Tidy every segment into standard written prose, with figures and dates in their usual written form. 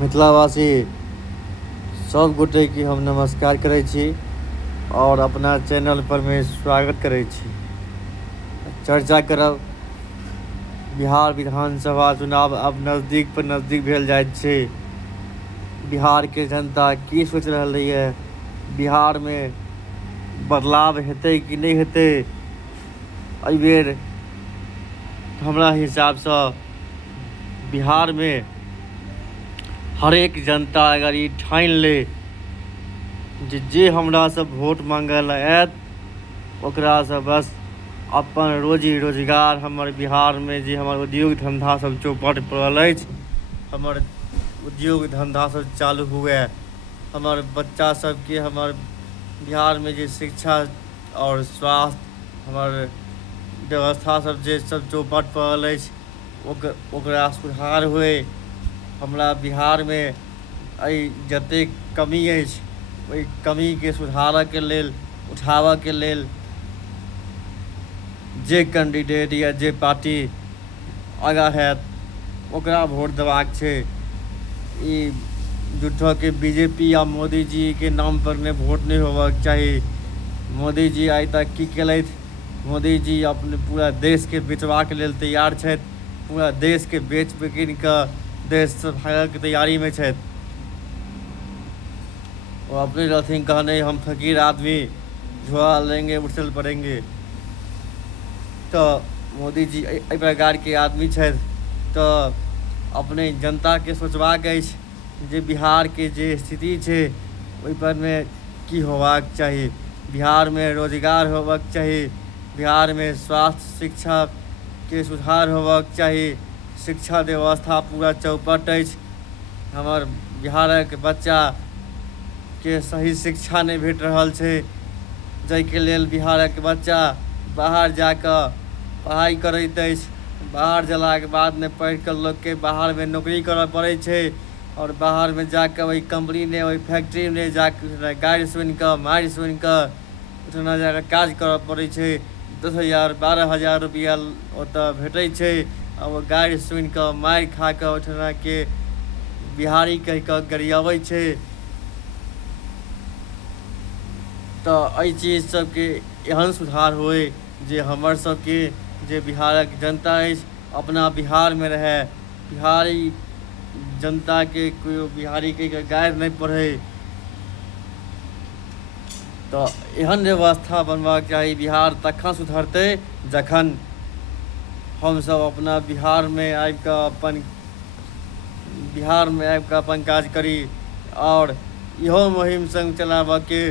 मिथिलावासी सब गोटे की हम नमस्कार करै छी और अपना चैनल पर में स्वागत करै छी। चर्चा करब बिहार विधानसभा चुनाव अब नज़दीक पर नज़दीक भेल जाइत छै। बिहार के जनता की सोच रहलै है, बिहार में बदलाव हेतै कि नहीं हेतै। एहि बेर हमरा हिसाब से बिहार में हरेक जनता अगर ई ठानि ले जे हमरा से वोट मांगल आयत ओकरा से बस अपन रोजी रोजगार हमर बिहार में जे हमर उद्योग धंधा सब चौपट पड़ल अछि, हमर उद्योग धंधा सब चालू हुए, हमर बच्चा सबके हमर बिहार में जे शिक्षा और स्वास्थ्य हमर व्यवस्था सब जे सब चौपट पड़ल अछि ओकरा सुधार होए। हमरा बिहार में जतेक कमी अछि ओहि कमी के सुधारऽ के लेल उठाबऽ के लेल जे कैंडिडेट या जे पार्टी आगाँ हैत ओकरा वोट देबाक छै। ई झूठो के बीजेपी या मोदी जी के नाम पर ने वोट नहीं होबाक चाही। मोदी जी आइ तक की केलथि, मोदी जी अपने पूरा देश के बेचबाक लेल तैयार छथि, पूरा देश के बेच बिकिन कऽ देश से भागऽ के तैयारी में छथि। वो अपने रहथिन कहने हम फकीर आदमी झोला लेंगे उछल पड़ेंगे। तो मोदी जी एहि प्रकार के आदमी छथि। तो अपने जनता के सोचबाक अछि जे बिहार के जे स्थिति छै ओहि पर में की होबाक चाही। बिहार में रोजगार होबाक चाही, बिहार में स्वास्थ्य शिक्षा के सुधार होबाक चाही। शिक्षा व्यवस्था पूरा चौपट अछि, हमर बिहारक बच्चा के सही शिक्षा नहीं भेट रहल छै, जाहिके लेल बिहारक बच्चा बाहर जाकऽ पढ़ाई करैत अछि। बाहर गेलाके बाद में पढ़ि कऽ लोग के बाहर में नौकरी करऽ पड़ै छै और बाहर में जाकर वही कंपनी ने वही फैक्ट्री में जाकर गाड़ी सुनि कऽ मारि सुनि कऽ ओहिठाम जाकर काज करऽ पड़ै छै। 10,000-12,000 रुपया ओतऽ भेटै छै और वो गाड़ी सुनि कऽ मारि खा कऽ ओहिठाम के बिहारी कहि कऽ गरियाबै छै। तो एहि चीज सबके एहन सुधार होए जे हमर सबके जे बिहारक जनता अछि अपना बिहार में रहे, बिहारी जनता के कोई बिहारी के गारि नहीं पढ़े। तो एहन व्यवस्था बनबाक चाही। बिहार तखन सुधरतै जखन हम सब अपना बिहार में आबि कऽ अपन काज करी और इहो मुहिम संग चलाबऽ के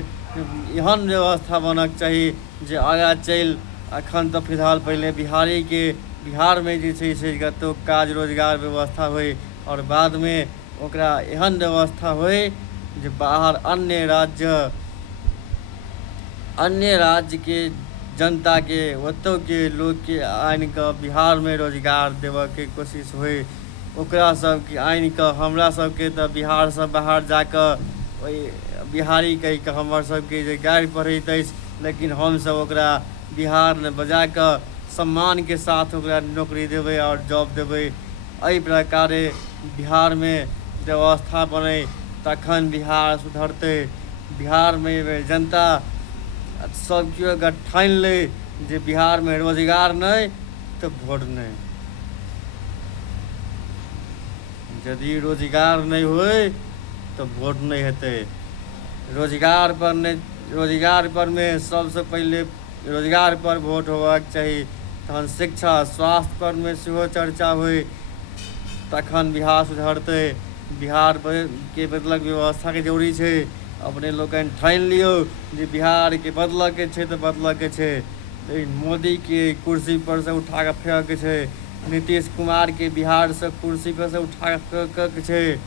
एहन व्यवस्था बनक चाही जे आगाँ चलि। अखन तो फिलहाल पहले बिहार में जे छै से कतौ काज रोजगार व्यवस्था होय और बाद में ओकरा एहन व्यवस्था होय जे बाहर अन्य राज्य के जनता के ओतौ के लोग के आनि कऽ बिहार में रोजगार देबऽ के कोशिश होय। ओकरा सबके आनि कऽ हमरा सबके तऽ बिहार से बाहर जाकऽ ओहि बिहारी कहि कऽ हमर सबके जे गारि पढ़ैत अछि, लेकिन हमसब ओकरा बिहार में बजा कऽ सम्मान के साथ ओकरा नौकरी देबै और जॉब देबै। एहि प्रकारे बिहार में व्यवस्था बने तखन बिहार सुधरतै। बिहार में जनता सब केओ अगर ठानि ले जे बिहार में रोजगार नहीं तो वोट नहीं। यदि रोजगार नहीं होए तो वोट नहीं हेतै। रोजगार पर में सबसे पहले रोजगार पर वोट होबाक चाही, तहन शिक्षा स्वास्थ्य पर में सेहो चर्चा होय तखन बिहार सुधरतै। बिहार के बदलक व्यवस्था के जरूरी छै। अपने लोकनि ठानि लियौ जे बिहार के बदलऽ के छै तऽ बदलऽ के छै। मोदी के कुर्सी पर से उठा कऽ फेंकऽ के छै, नीतीश कुमार के बिहार से कुर्सी पर से उठा कऽ फेंकऽ के छै।